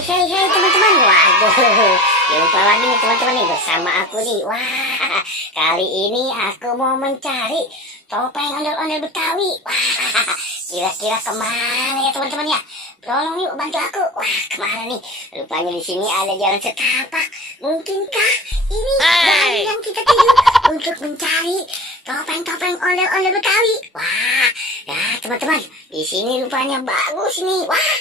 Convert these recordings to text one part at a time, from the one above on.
Hai teman-teman. Waduh, jumpa lagi nih teman-teman nih bersama aku nih. Wah, kali ini aku mau mencari topeng ondel-ondel Betawi. Wah, kira-kira kemana ya teman-teman ya? Tolong yuk bantu aku. Wah, kemana nih? Rupanya di sini ada jalan setapak. Mungkinkah ini jalan yang kita tuju untuk mencari topeng-topeng ondel-ondel Betawi? Wah, ya teman-teman, di sini rupanya bagus nih. Wah,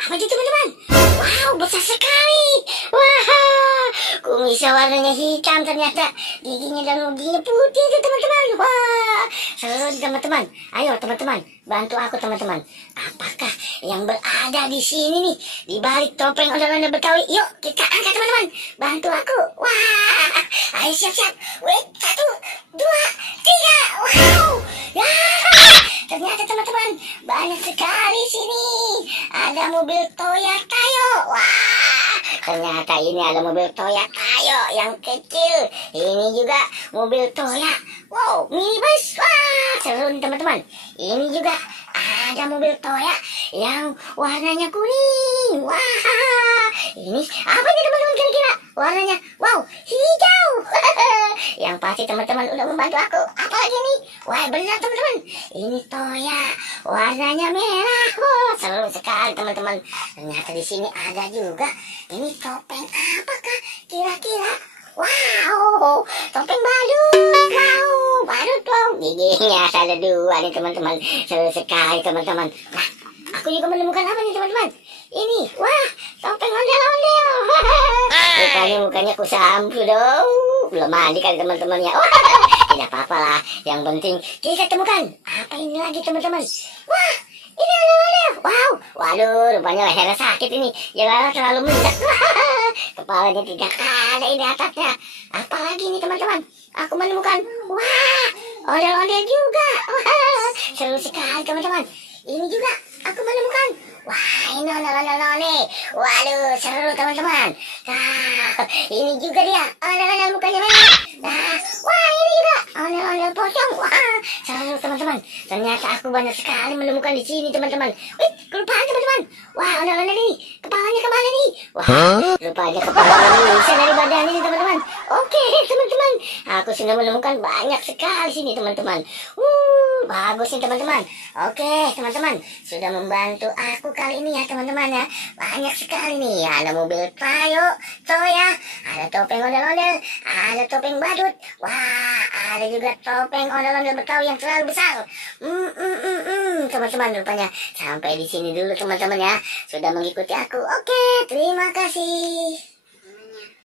apa itu teman-teman? Wow, besar sekali. Wah, kumisnya warnanya hitam ternyata. Giginya dan giginya putih itu teman-teman. Wah, seru teman-teman. Ayo teman-teman, bantu aku teman-teman. Apakah yang berada di sini nih, di balik topeng ondel-ondel Betawi? Yuk kita angkat teman-teman. Bantu aku. Wah, ayo siap-siap. Wait, 1, 2, 3. Wow, ya. Ternyata teman-teman banyak sekali sini. Ada mobil Toyota yo. Wah, ternyata ini ada mobil Toyota yo yang kecil. Ini juga mobil Toyota. Wow, minibus. Wah, seru teman-teman. Ini juga ada mobil Toyota yang warnanya kuning. Wah, ini apa nih teman-teman kira-kira warnanya? Wow, hijau. Yang pasti teman-teman udah membantu aku. Apa lagi nih? Wah, benar teman-teman. Ini Toya, warnanya merah. Oh, seru sekali teman-teman. Ternyata di sini ada juga. Ini topeng apakah kira-kira? Wow, topeng badut. Wow, badut wow. Giginya ada 2 nih teman-teman. Seru sekali teman-teman. Nah, aku juga menemukan apa nih teman-teman? Ini, wah, topeng ondel-ondel. Rupanya mukanya ku sampo dong. Belum mandi kan teman-teman ya. Tidak apa-apa lah. Yang penting kita temukan. Apa ini lagi teman-teman? Wah, ini ondel-ondel. Wow, waduh, rupanya lehernya sakit ini. Jangan terlalu mendekat. Kepalanya 3 kali ini atasnya. Apalagi ini teman-teman? Aku menemukan. Wah, ondel-ondel juga. Wah, seru sekali teman-teman. Ini juga aku menemukan. Wah, ini ondel-ondel nih. Waduh, seru teman-teman. Nah, ini juga dia. Ondel-ondel mukanya merah. Nah, wah, ini juga ondel-ondel pocong. Wah, seru teman-teman. Ternyata aku banyak sekali menemukan di sini teman-teman. Wih, kelupaan teman-teman. Wah, ondel-ondel ini. Kepalanya kemana nih? Wah, rupanya kepalanya bisa dari badan ini teman-teman. Oke, teman-teman. Aku sudah menemukan banyak sekali sini teman-teman. Bagus nih teman-teman. Oke teman-teman, sudah membantu aku kali ini ya teman-teman ya. Banyak sekali nih. Ada mobil Toya, ada topeng ondel-ondel, ada topeng badut. Wah, ada juga topeng ondel-ondel Betawi yang terlalu besar. Teman-teman, rupanya sampai di sini dulu teman-teman ya. Sudah mengikuti aku. Oke, terima kasih.